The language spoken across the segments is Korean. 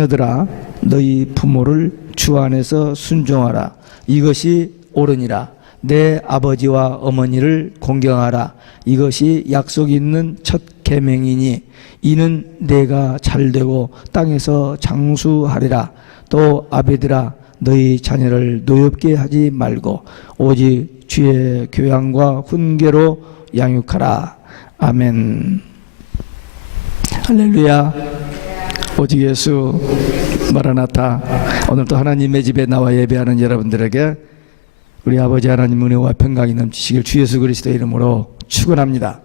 자녀들아 너희 부모를 주 안에서 순종하라. 이것이 옳으니라. 내 아버지와 어머니를 공경하라. 이것이 약속 있는 첫 계명이니 이는 내가 잘되고 땅에서 장수하리라. 또 아비들아 너희 자녀를 노엽게 하지 말고 오직 주의 교양과 훈계로 양육하라. 아멘. 할렐루야. 오직 예수 마라나타. 오늘도 하나님의 집에 나와 예배하는 여러분들에게 우리 아버지 하나님 은혜와 평강이 넘치시길 주 예수 그리스도의 이름으로 축원합니다.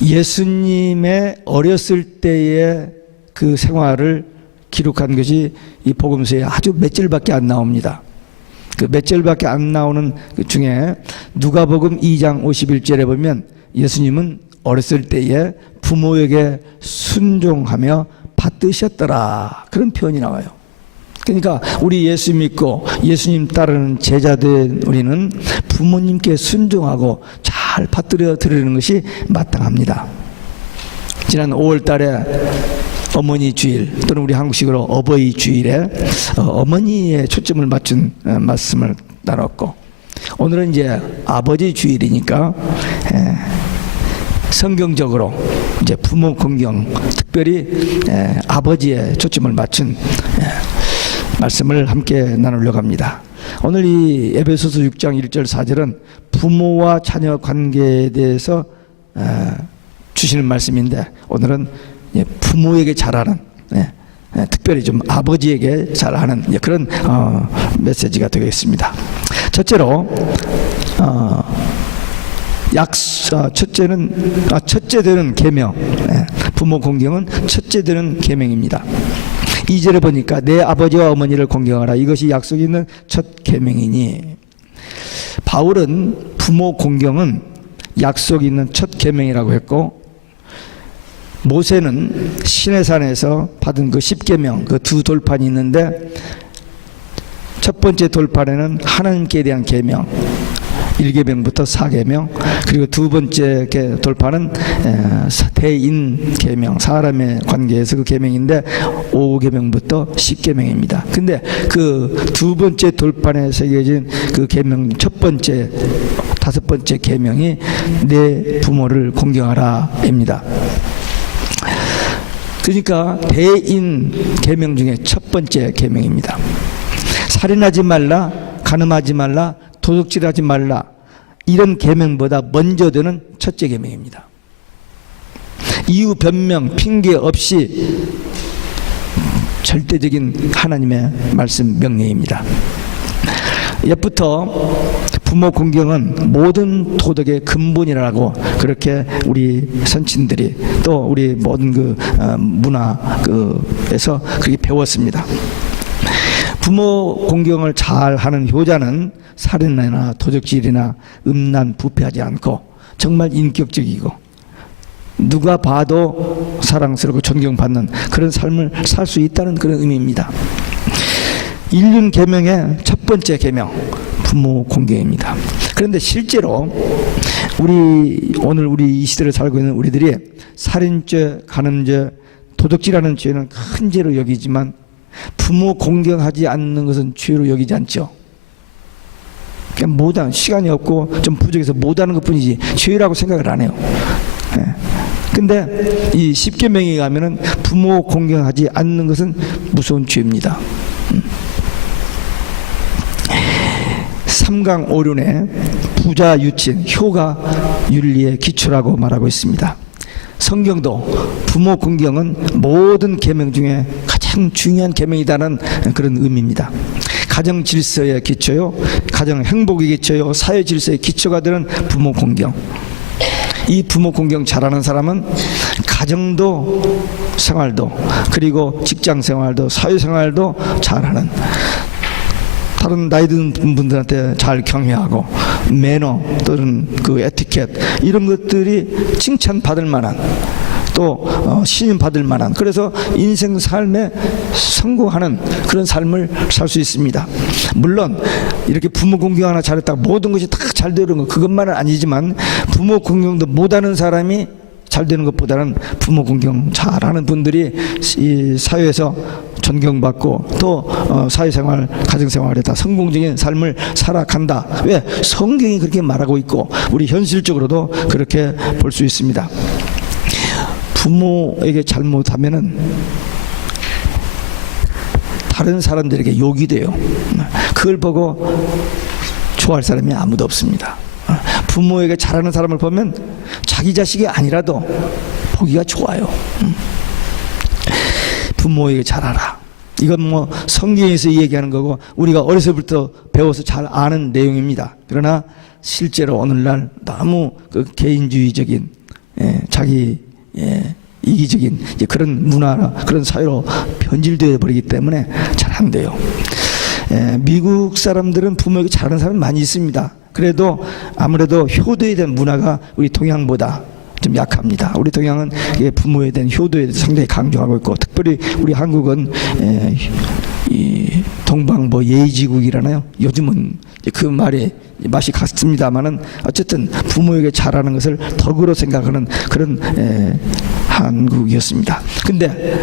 예수님의 어렸을 때의 그 생활을 기록한 것이 이 복음서에 아주 몇 절밖에 안 나옵니다. 그 몇 절밖에 안 나오는 그 중에 누가복음 2장 51절에 보면 예수님은 어렸을 때에 부모에게 순종하며 받드셨더라, 그런 표현이 나와요. 그러니까 우리 예수 믿고 예수님 따르는 제자된 우리는 부모님께 순종하고 잘 받들여 드리는 것이 마땅합니다. 지난 5월 달에 어머니 주일, 또는 우리 한국식으로 어버이 주일에 어머니에 초점을 맞춘 말씀을 나눴고, 오늘은 이제 아버지 주일이니까 성경적으로 이제 부모 공경, 특별히 아버지에 초점을 맞춘 말씀을 함께 나누려고 합니다. 오늘 이 에베소서 6장 1절 4절은 부모와 자녀 관계에 대해서 주시는 말씀인데, 오늘은 부모에게 잘하는, 특별히 좀 아버지에게 잘하는 그런 메시지가 되겠습니다. 첫째로 첫째 되는 계명, 부모 공경은 첫째 되는 계명입니다. 2절에 보니까 내 아버지와 어머니를 공경하라. 이것이 약속 있는 첫 계명이니, 바울은 부모 공경은 약속 있는 첫 계명이라고 했고, 모세는 시내산에서 받은 그 10계명, 그 두 돌판이 있는데, 첫 번째 돌판에는 하나님께 대한 계명 1계명부터 4계명, 그리고 두 번째 돌판은 대인 계명, 사람의 관계에서 그 계명인데 5계명부터 10계명입니다. 근데 그 두 번째 돌판에 새겨진 그 계명 첫 번째, 다섯 번째 계명이 내 부모를 공경하라입니다. 그러니까 대인 계명 중에 첫 번째 계명입니다. 살인하지 말라, 간음하지 말라, 도둑질하지 말라, 이런 계명보다 먼저 되는 첫째 계명입니다. 이유 변명, 핑계 없이 절대적인 하나님의 말씀 명령입니다. 옛부터 부모 공경은 모든 도덕의 근본이라고 그렇게 우리 선친들이, 또 우리 모든 그 문화에서 그렇게 배웠습니다. 부모 공경을 잘 하는 효자는 살인이나 도적질이나 음란, 부패하지 않고 정말 인격적이고 누가 봐도 사랑스럽고 존경받는 그런 삶을 살 수 있다는 그런 의미입니다. 일륜 계명의 첫 번째 계명, 부모 공경입니다. 그런데 실제로 오늘 우리 이 시대를 살고 있는 우리들이 살인죄, 간음죄, 도둑질하는 죄는 큰 죄로 여기지만 부모 공경하지 않는 것은 죄로 여기지 않죠. 그냥 못하는, 시간이 없고 좀 부족해서 못하는 것뿐이지 죄라고 생각을 안 해요. 근데 이 10계명에 가면은 부모 공경하지 않는 것은 무서운 죄입니다. 삼강오륜의 부자 유친, 효가 윤리의 기초라고 말하고 있습니다. 성경도 부모 공경은 모든 계명 중에 가장 중요한 계명이라는 그런 의미입니다. 가정 질서의 기초요, 가정 행복의 기초요, 사회 질서의 기초가 되는 부모 공경. 이 부모 공경 잘하는 사람은 가정도 생활도, 그리고 직장 생활도, 사회 생활도 잘하는, 다른 나이 든 분들한테 잘 경외하고, 매너 또는 그 에티켓, 이런 것들이 칭찬받을 만한, 또 신임받을 만한, 그래서 인생 삶에 성공하는 그런 삶을 살 수 있습니다. 물론 이렇게 부모 공경 하나 잘했다고 모든 것이 다 잘 되는 거, 그것만은 아니지만 부모 공경도 못하는 사람이 잘 되는 것보다는 부모 공경 잘하는 분들이 이 사회에서 존경받고 또 사회생활, 가정생활에 다 성공적인 삶을 살아간다. 왜? 성경이 그렇게 말하고 있고 우리 현실적으로도 그렇게 볼 수 있습니다. 부모에게 잘못하면은 다른 사람들에게 욕이 돼요. 그걸 보고 좋아할 사람이 아무도 없습니다. 부모에게 잘하는 사람을 보면 자기 자식이 아니라도 보기가 좋아요. 부모에게 잘하라. 이건 뭐 성경에서 얘기하는 거고 우리가 어려서부터 배워서 잘 아는 내용입니다. 그러나 실제로 오늘날 너무 그 개인주의적인 자기 이기적인 그런 문화나 그런 사회로 변질되어 버리기 때문에 잘 안 돼요. 미국 사람들은 부모에게 잘하는 사람이 많이 있습니다. 그래도 아무래도 효도에 대한 문화가 우리 동양보다 좀 약합니다. 우리 동양은 부모에 대한 효도에 대해서 상당히 강조하고 있고 특별히 우리 한국은 이 동방 뭐 예의지국이라나요? 요즘은 그 말에 맛이 갔습니다만은 어쨌든 부모에게 잘하는 것을 덕으로 생각하는 그런 한국이었습니다. 근데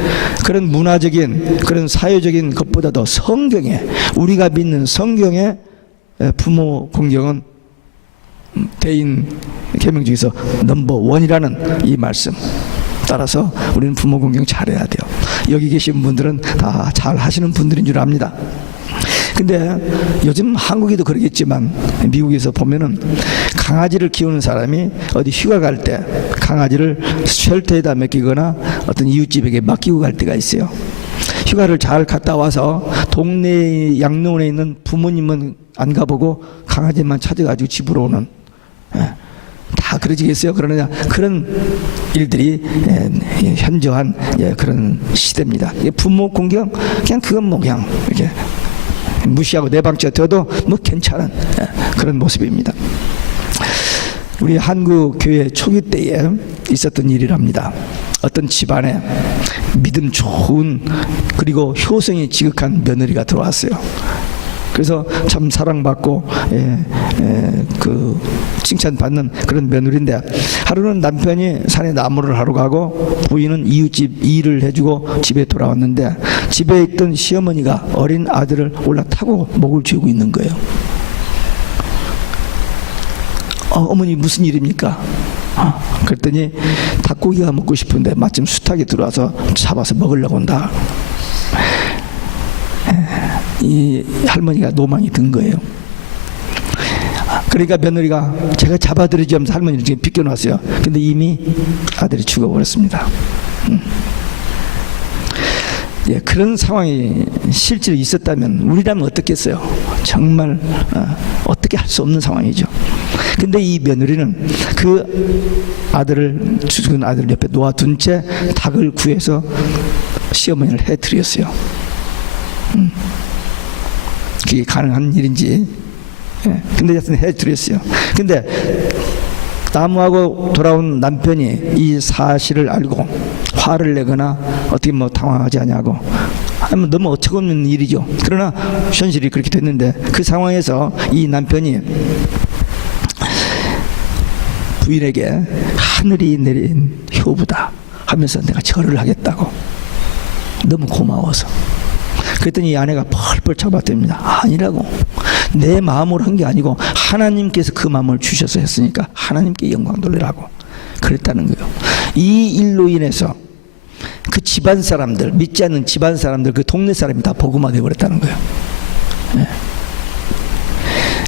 그런 문화적인 그런 사회적인 것보다도 성경에 우리가 믿는 성경에 부모 공경은 대인 계명 중에서 넘버 원이라는 이 말씀 따라서 우리는 부모 공경 잘해야 돼요. 여기 계신 분들은 다 잘 하시는 분들인 줄 압니다. 근데 요즘 한국에도 그러겠지만 미국에서 보면은 강아지를 키우는 사람이 어디 휴가 갈 때 강아지를 쉘터에다 맡기거나 어떤 이웃집에게 맡기고 갈 때가 있어요. 휴가를 잘 갔다 와서 동네 양로원에 있는 부모님은 안 가보고 강아지만 찾아가지고 집으로 오는 다 그러지겠어요? 그러느냐 그런 일들이 현저한 그런 시대입니다. 부모 공경 그냥 그건 뭐 그냥 이렇게 무시하고 내 방치가 되어도 뭐 괜찮은 그런 모습입니다. 우리 한국 교회 초기 때에 있었던 일이랍니다. 어떤 집안에 믿음 좋은 그리고 효성이 지극한 며느리가 들어왔어요. 그래서 참 사랑받고 그 칭찬받는 그런 며느리인데 하루는 남편이 산에 나무를 하러 가고 부인은 이웃집 일을 해주고 집에 돌아왔는데 집에 있던 시어머니가 어린 아들을 올라타고 목을 쥐고 있는 거예요. 어머니 무슨 일입니까? 그랬더니 닭고기가 먹고 싶은데 마침 수탉이 들어와서 잡아서 먹으려고 온다. 이 할머니가 노망이 든 거예요. 그러니까 며느리가 제가 잡아드리지 하면서 할머니를 지금 비껴놨어요. 근데 이미 아들이 죽어버렸습니다. 그런 상황이 실제로 있었다면 우리라면 어떻겠어요? 정말 어떻게 할 수 없는 상황이죠. 근데 이 며느리는 그 아들을 죽은 아들을 옆에 놓아둔 채 닭을 구해서 시어머니를 해드렸어요. 그게 가능한 일인지. 근데 하여튼 해드렸어요. 근데 나무하고 돌아온 남편이 이 사실을 알고 화를 내거나 어떻게 뭐 당황하지 않냐고 하면 너무 어처구니없는 일이죠. 그러나 현실이 그렇게 됐는데 그 상황에서 이 남편이 부인에게 하늘이 내린 효부다 하면서 내가 절을 하겠다고 너무 고마워서 그랬더니 이 아내가 펄펄 잡아댑니다. 아니라고. 내 마음으로 한 게 아니고 하나님께서 그 마음을 주셔서 했으니까 하나님께 영광 돌리라고 그랬다는 거예요. 이 일로 인해서 그 집안 사람들, 믿지 않는 집안 사람들, 그 동네 사람이 다 복음화 되어버렸다는 거예요.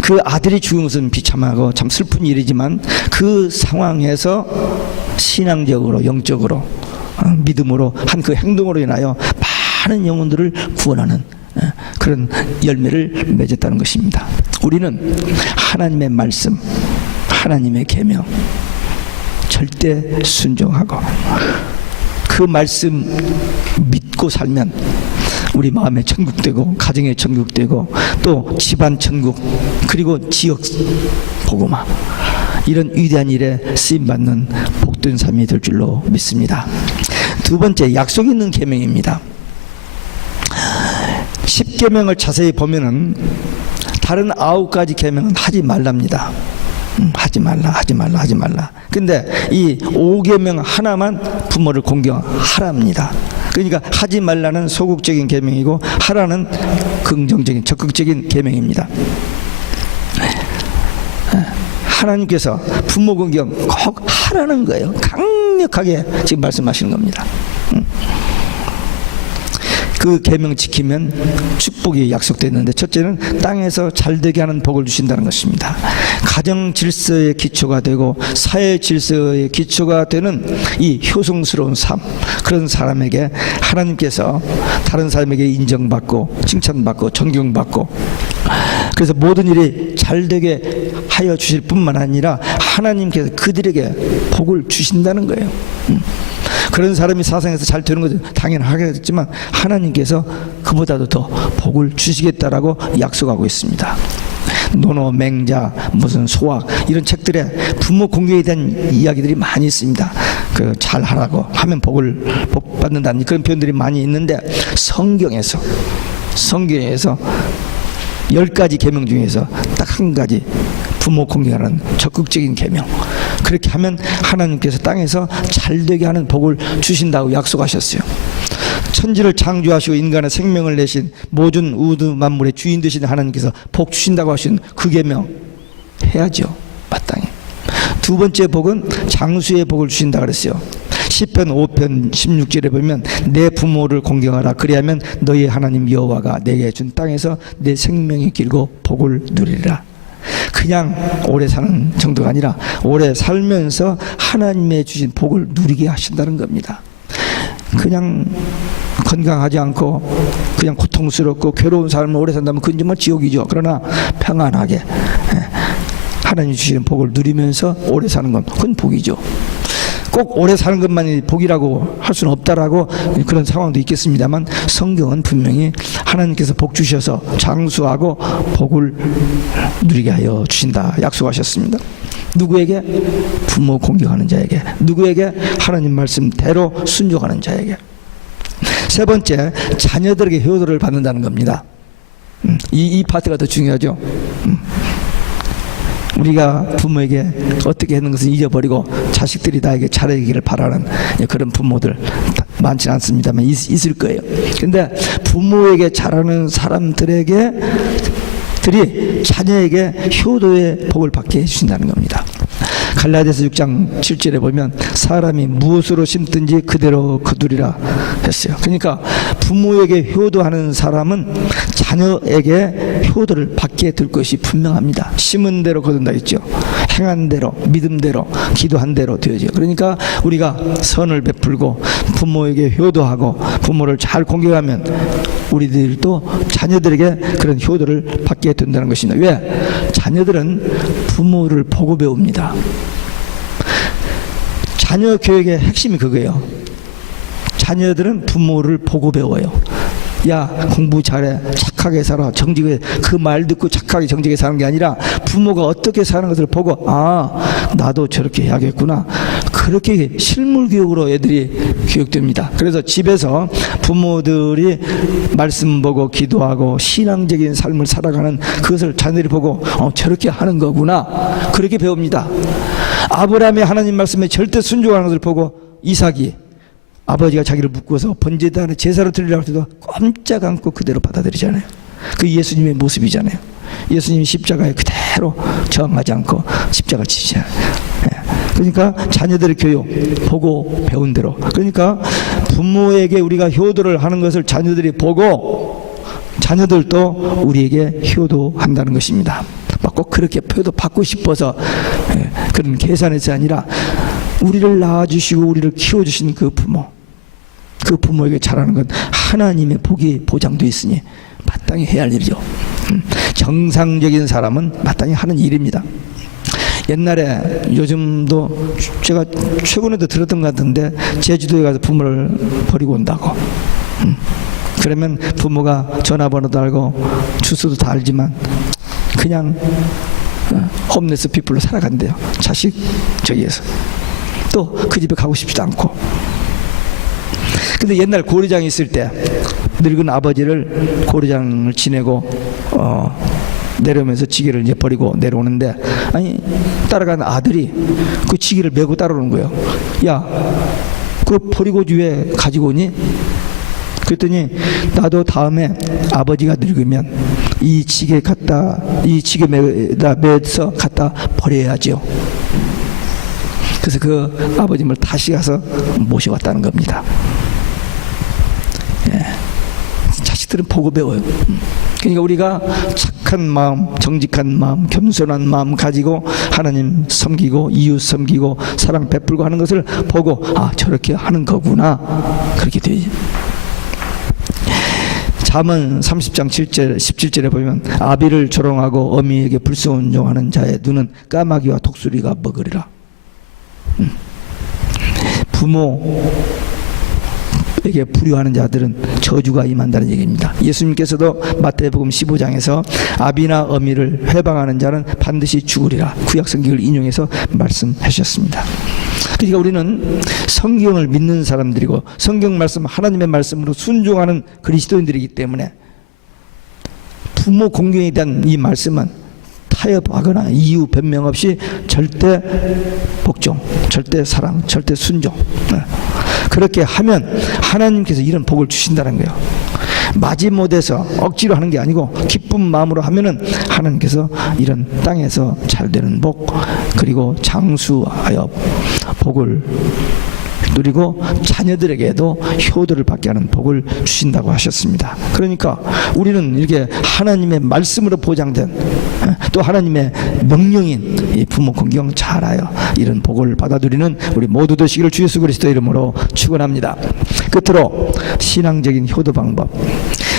그 아들이 죽은 것은 비참하고 참 슬픈 일이지만 그 상황에서 신앙적으로 영적으로 믿음으로 한 그 행동으로 인하여 많은 영혼들을 구원하는 그런 열매를 맺었다는 것입니다. 우리는 하나님의 말씀, 하나님의 계명 절대 순종하고 그 말씀 믿고 살면 우리 마음의 천국 되고 가정의 천국 되고 또 집안 천국 그리고 지역 복음화 이런 위대한 일에 쓰임받는 복된 삶이 될 줄로 믿습니다. 두 번째, 약속 있는 계명입니다. 10계명을 자세히 보면은 다른 9가지 계명은 하지 말랍니다. 하지 말라, 하지 말라, 하지 말라. 근데 이 5계명 하나만 부모를 공경하랍니다. 그러니까 하지 말라는 소극적인 계명이고 하라는 긍정적인 적극적인 계명입니다. 하나님께서 부모 공경 꼭 하라는 거예요. 강력하게 지금 말씀하시는 겁니다. 그 계명 지키면 축복이 약속됐는데, 첫째는 땅에서 잘되게 하는 복을 주신다는 것입니다. 가정 질서의 기초가 되고 사회 질서의 기초가 되는 이 효성스러운 삶, 그런 사람에게 하나님께서 다른 사람에게 인정받고 칭찬받고 존경받고, 그래서 모든 일이 잘되게 하여 주실 뿐만 아니라 하나님께서 그들에게 복을 주신다는 거예요. 그런 사람이 세상에서 잘 되는 것은 당연하겠지만 하나님께서 그보다도 더 복을 주시겠다라고 약속하고 있습니다. 논어, 맹자, 무슨 소학 이런 책들에 부모 공경에 대한 이야기들이 많이 있습니다. 그 잘하라고 하면 복 받는다는 그런 표현들이 많이 있는데, 성경에서 10가지 계명 중에서 딱 한 가지, 부모 공경하는 적극적인 계명, 그렇게 하면 하나님께서 땅에서 잘되게 하는 복을 주신다고 약속하셨어요. 천지를 창조하시고 인간의 생명을 내신 모든 우주 만물의 주인 되신 하나님께서 복 주신다고 하신 그 계명 해야죠, 마땅히. 두 번째 복은 장수의 복을 주신다 그랬어요. 시편 5편 16절에 보면 내 부모를 공경하라, 그리하면 너희 하나님 여호와가 내게 준 땅에서 내 생명이 길고 복을 누리리라. 그냥 오래 사는 정도가 아니라 오래 살면서 하나님의 주신 복을 누리게 하신다는 겁니다. 그냥 건강하지 않고 그냥 고통스럽고 괴로운 삶을 오래 산다면 그건 정말 지옥이죠. 그러나 평안하게 하나님 주시는 복을 누리면서 오래 사는 건 그건 복이죠. 꼭 오래 사는 것만이 복이라고 할 수는 없다라고 그런 상황도 있겠습니다만, 성경은 분명히 하나님께서 복 주셔서 장수하고 복을 누리게 하여 주신다 약속하셨습니다. 누구에게? 부모 공경하는 자에게. 누구에게? 하나님 말씀대로 순종하는 자에게. 세 번째, 자녀들에게 효도를 받는다는 겁니다. 이 파트가 더 중요하죠. 우리가 부모에게 어떻게 하는 것을 잊어버리고 자식들이 나에게 잘하기를 바라는 그런 부모들 많지는 않습니다만 있을 거예요. 근데 부모에게 잘하는 사람들에게 자녀에게 효도의 복을 받게 해주신다는 겁니다. 갈라디아서 6장 7절에 보면 사람이 무엇으로 심든지 그대로 거두리라 했어요. 그러니까 부모에게 효도하는 사람은 자녀에게 효도를 받게 될 것이 분명합니다. 심은 대로 거둔다 했죠. 행한 대로, 믿음대로, 기도한 대로 되어져요. 그러니까 우리가 선을 베풀고 부모에게 효도하고 부모를 잘 공경하면 우리들도 자녀들에게 그런 효도를 받게 된다는 것입니다. 왜? 자녀들은 부모를 보고 배웁니다. 자녀 교육의 핵심이 그거예요. 자녀들은 부모를 보고 배워요. 야, 공부 잘해, 착하게 살아, 정직해. 그 말 듣고 착하게 정직하게 사는 게 아니라 부모가 어떻게 사는 것을 보고, 아, 나도 저렇게 해야겠구나. 그렇게 실물 교육으로 애들이 교육됩니다. 그래서 집에서 부모들이 말씀 보고 기도하고 신앙적인 삶을 살아가는 그것을 자녀들이 보고 저렇게 하는 거구나, 그렇게 배웁니다. 아브라함의 하나님 말씀에 절대 순종하는 것을 보고 이삭이 아버지가 자기를 묶어서 번제단에 제사를 드리려고 할 때도 꼼짝 않고 그대로 받아들이잖아요. 그 예수님의 모습이잖아요. 예수님이 십자가에 그대로 저항하지 않고 십자가를 지시잖아요. 그러니까 자녀들의 교육 보고 배운 대로, 그러니까 부모에게 우리가 효도를 하는 것을 자녀들이 보고 자녀들도 우리에게 효도한다는 것입니다. 꼭 그렇게 효도 받고 싶어서 그런 계산에서 아니라 우리를 낳아주시고 우리를 키워주신 그 부모에게 잘하는 건 하나님의 복이 보장되어 있으니 마땅히 해야 할 일이죠. 정상적인 사람은 마땅히 하는 일입니다. 옛날에, 요즘도 제가 최근에도 들었던 것 같은데, 제주도에 가서 부모를 버리고 온다고. 그러면 부모가 전화번호도 알고 주소도 다 알지만 그냥 홈레스 피플로 살아간대요. 자식 저기에서. 또 그 집에 가고 싶지도 않고. 근데 옛날 고려장이 있을 때 늙은 아버지를 고려장을 지내고 내려오면서 지게를 이제 버리고 내려오는데, 아니 따라가는 아들이 그 지게를 메고 따라오는 거예요. 야, 그거 버리고 왜 가지고 오니? 그랬더니 나도 다음에 아버지가 늙으면 이 지게 매서 갖다 버려야죠. 그래서 그 아버님을 다시 가서 모셔왔다는 겁니다. 예. 자식들은 보고 배워요. 그러니까 우리가 착한 마음, 정직한 마음, 겸손한 마음 가지고 하나님 섬기고 이웃 섬기고 사랑 베풀고 하는 것을 보고, 아, 저렇게 하는 거구나, 그렇게 되지. 잠언 30장 7절 17절에 보면 아비를 조롱하고 어미에게 불순종하는 자의 눈은 까마귀와 독수리가 먹으리라. 부모에게 불효하는 자들은 저주가 임한다는 얘기입니다. 예수님께서도 마태복음 15장에서 아비나 어미를 회방하는 자는 반드시 죽으리라, 구약성경을 인용해서 말씀하셨습니다. 그러니까 우리는 성경을 믿는 사람들이고 성경 말씀, 하나님의 말씀으로 순종하는 그리스도인들이기 때문에 부모 공경에 대한 이 말씀은 타협하거나 이유 변명 없이 절대 복종, 절대 사랑, 절대 순종, 그렇게 하면 하나님께서 이런 복을 주신다는 거예요. 마지못해서 억지로 하는 게 아니고 기쁜 마음으로 하면은 하나님께서 이런 땅에서 잘 되는 복, 그리고 장수하여 복을 누리고 자녀들에게도 효도를 받게 하는 복을 주신다고 하셨습니다. 그러니까 우리는 이렇게 하나님의 말씀으로 보장된, 또 하나님의 명령인 이 부모 공경 잘하여 이런 복을 받아 누리는 우리 모두 되시기를 주 예수 그리스도 이름으로 축원합니다. 끝으로 신앙적인 효도 방법.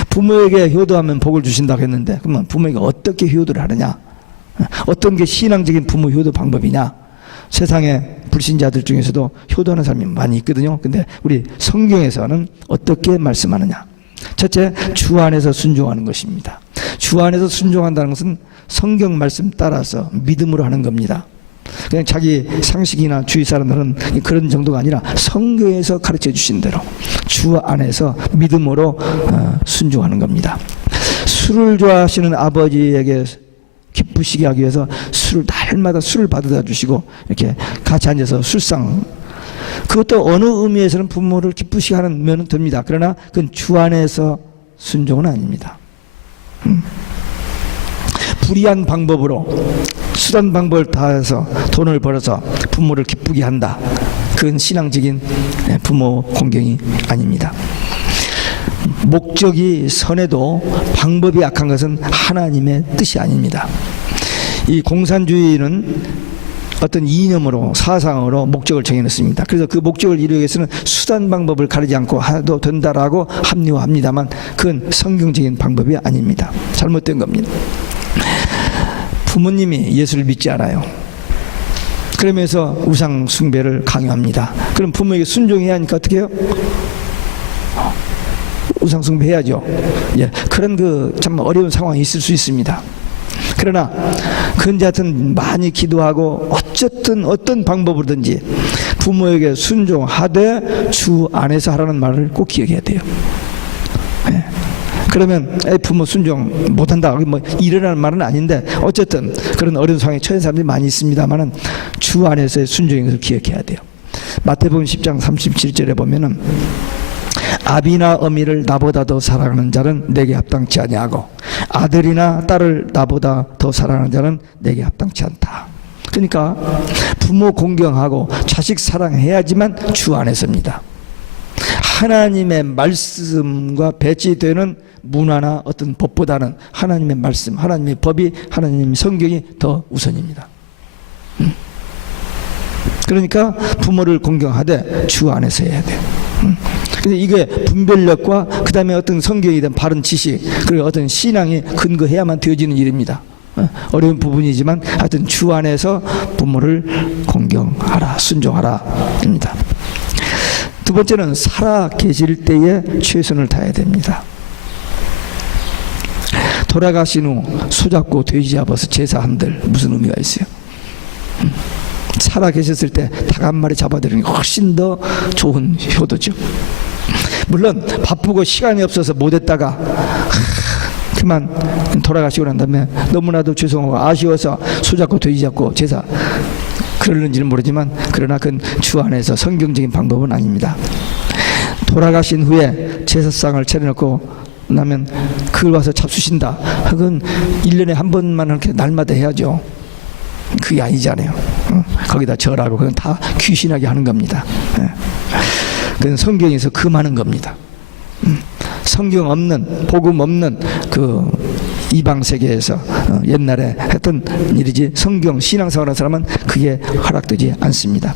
부모에게 효도하면 복을 주신다고 했는데, 그러면 부모에게 어떻게 효도를 하느냐, 어떤 게 신앙적인 부모 효도 방법이냐. 세상에 불신자들 중에서도 효도하는 사람이 많이 있거든요. 근데 우리 성경에서는 어떻게 말씀하느냐. 첫째, 주 안에서 순종하는 것입니다. 주 안에서 순종한다는 것은 성경 말씀 따라서 믿음으로 하는 겁니다. 그냥 자기 상식이나 주위 사람들은 그런 정도가 아니라 성경에서 가르쳐 주신 대로 주 안에서 믿음으로 순종하는 겁니다. 술을 좋아하시는 아버지에게 기쁘시게 하기 위해서 술을 날마다 술을 받아다 주시고 이렇게 같이 앉아서 술상, 그것도 어느 의미에서는 부모를 기쁘시게 하는 면은 됩니다. 그러나 그건 주 안에서 순종은 아닙니다. 불의한 방법으로 수단 방법을 다해서 돈을 벌어서 부모를 기쁘게 한다, 그건 신앙적인 부모 공경이 아닙니다. 목적이 선해도 방법이 악한 것은 하나님의 뜻이 아닙니다. 이 공산주의는 어떤 이념으로, 사상으로 목적을 정해놨습니다. 그래서 그 목적을 이루기 위해서는 수단 방법을 가리지 않고 해도 된다라고 합리화합니다만 그건 성경적인 방법이 아닙니다. 잘못된 겁니다. 부모님이 예수를 믿지 않아요. 그러면서 우상 숭배를 강요합니다. 그럼 부모에게 순종해야 하니까 어떻게 해요? 우상 숭배해야죠. 예, 그런 참 어려운 상황이 있을 수 있습니다. 그러나 그런지 하여튼 많이 기도하고 어쨌든 어떤 방법으로든지 부모에게 순종하되 주 안에서 하라는 말을 꼭 기억해야 돼요. 예. 그러면 부모 순종 못한다, 뭐 이러라는 말은 아닌데 어쨌든 그런 어려운 상황에 처한 사람들이 많이 있습니다만은 주 안에서의 순종인 것을 기억해야 돼요. 마태복음 10장 37절에 보면은 아비나 어미를 나보다 더 사랑하는 자는 내게 합당치 아니하고 아들이나 딸을 나보다 더 사랑하는 자는 내게 합당치 않다. 그러니까 부모 공경하고 자식 사랑해야지만 주 안에서입니다. 하나님의 말씀과 배치되는 문화나 어떤 법보다는 하나님의 말씀, 하나님의 법이, 하나님의 성경이 더 우선입니다. 그러니까 부모를 공경하되 주 안에서 해야 돼요. 근데 이게 분별력과 그 다음에 어떤 성경에 대한 바른 지식, 그리고 어떤 신앙이 근거해야만 되어지는 일입니다. 어려운 부분이지만 하여튼 주 안에서 부모를 공경하라, 순종하라 입니다. 두 번째는 살아 계실 때에 최선을 다해야 됩니다. 돌아가신 후 소잡고 돼지 잡아서 제사한들 무슨 의미가 있어요? 살아 계셨을 때 닭 한 마리 잡아드리는 게 훨씬 더 좋은 효도죠. 물론 바쁘고 시간이 없어서 못했다가 그만 돌아가시고 난 다음에 너무나도 죄송하고 아쉬워서 소잡고 돼지 잡고 제사 그럴는지는 모르지만 그러나 그건 주 안에서 성경적인 방법은 아닙니다. 돌아가신 후에 제사상을 차려놓고 나면 그걸 와서 잡수신다. 그건 1년에 한 번만 이렇게 날마다 해야죠. 그게 아니잖아요. 거기다 절하고 그건 다 귀신하게 하는 겁니다. 그건 성경에서 금하는 겁니다. 성경 없는, 복음 없는 그 이방 세계에서 옛날에 했던 일이지 성경 신앙생활하는 사람은 그게 허락되지 않습니다.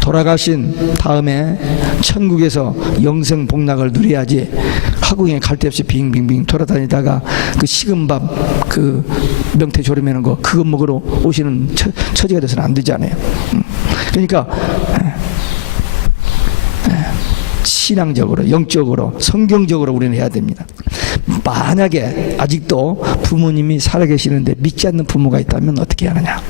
돌아가신 다음에 천국에서 영생 복락을 누려야지 하궁에 갈 데 없이 빙빙빙 돌아다니다가 그 식은 밥, 그 명태 조림하는 거 그거 먹으러 오시는 처지가 돼서는 안 되잖아요. 그러니까 신앙적으로, 영적으로, 성경적으로 우리는 해야 됩니다. 만약에 아직도 부모님이 살아계시는데 믿지 않는 부모가 있다면 어떻게 하느냐?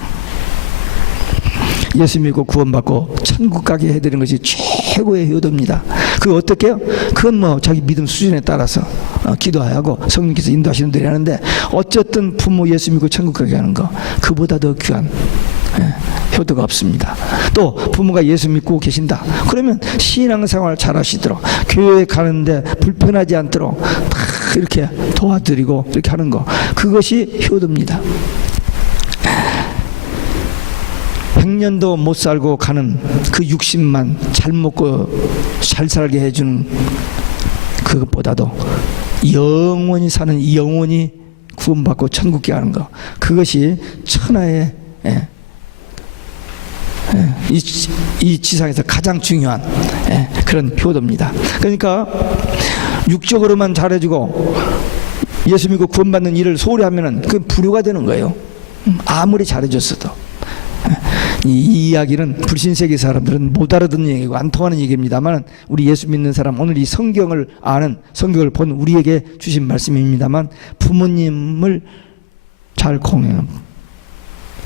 예수 믿고 구원받고 천국 가게 해드리는 것이 최고의 효도입니다. 그거 어떻게 해요? 그건 뭐 자기 믿음 수준에 따라서 기도하고 성령께서 인도하시는 대로 하는데 어쨌든 부모 예수 믿고 천국 가게 하는 거 그보다 더 귀한 효도가 없습니다. 또 부모가 예수 믿고 계신다. 그러면 신앙생활 잘 하시도록 교회에 가는데 불편하지 않도록 다 이렇게 도와드리고 이렇게 하는 거 그것이 효도입니다. 100년도 못 살고 가는 그 60만 잘 먹고 잘 살게 해주는 그것보다도 영원히 사는 영원히 구원받고 천국에 가는 거 그것이 천하의 이 지상에서 가장 중요한 그런 효도입니다. 그러니까 육적으로만 잘해주고 예수 믿고 구원받는 일을 소홀히 하면은 그 불효가 되는 거예요. 아무리 잘해줬어도. 이 이야기는 불신세계 사람들은 못 알아듣는 얘기고 안 통하는 얘기입니다만 우리 예수 믿는 사람 오늘 이 성경을 아는 성경을 본 우리에게 주신 말씀입니다만 부모님을 잘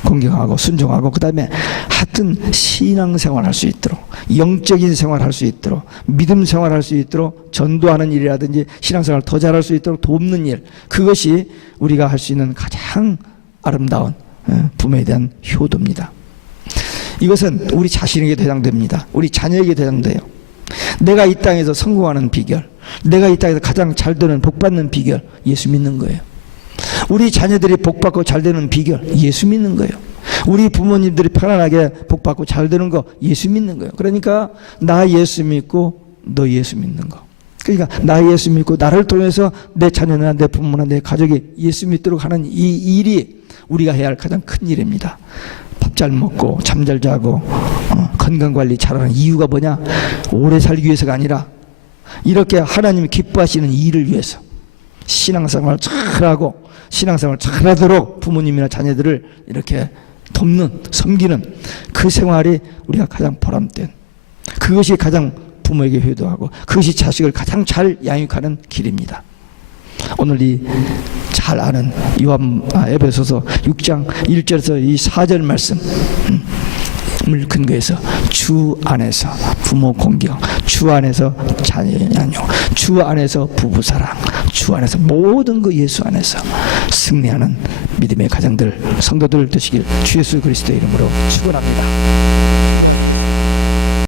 공경하고 순종하고 그 다음에 하여튼 신앙생활 할 수 있도록 영적인 생활 할 수 있도록 믿음 생활 할 수 있도록 전도하는 일이라든지 신앙생활 더 잘할 수 있도록 돕는 일 그것이 우리가 할 수 있는 가장 아름다운 부모에 대한 효도입니다. 이것은 우리 자신에게 해당됩니다. 우리 자녀에게 해당돼요. 내가 이 땅에서 성공하는 비결 내가 이 땅에서 가장 잘 되는 복받는 비결 예수 믿는 거예요. 우리 자녀들이 복받고 잘 되는 비결 예수 믿는 거예요. 우리 부모님들이 편안하게 복받고 잘 되는 거 예수 믿는 거예요. 그러니까 나 예수 믿고 너 예수 믿는 거 그러니까 나 예수 믿고 나를 통해서 내 자녀나 내 부모나 내 가족이 예수 믿도록 하는 이 일이 우리가 해야 할 가장 큰 일입니다. 밥 잘 먹고 잠 잘 자고 건강관리 잘하는 이유가 뭐냐? 오래 살기 위해서가 아니라 이렇게 하나님이 기뻐하시는 일을 위해서 신앙생활 잘하고 신앙생활 잘하도록 부모님이나 자녀들을 이렇게 돕는 섬기는 그 생활이 우리가 가장 보람된 그것이 가장 부모에게 효도하고 그것이 자식을 가장 잘 양육하는 길입니다. 오늘 이 잘 아는 에베소서 6장 1절에서 이 4절 말씀을 근거해서 주 안에서 부모 공경, 주 안에서 자녀 양육, 주 안에서 부부사랑, 주 안에서 모든 그 예수 안에서 승리하는 믿음의 가정들, 성도들 되시길 주 예수 그리스도의 이름으로 축원합니다.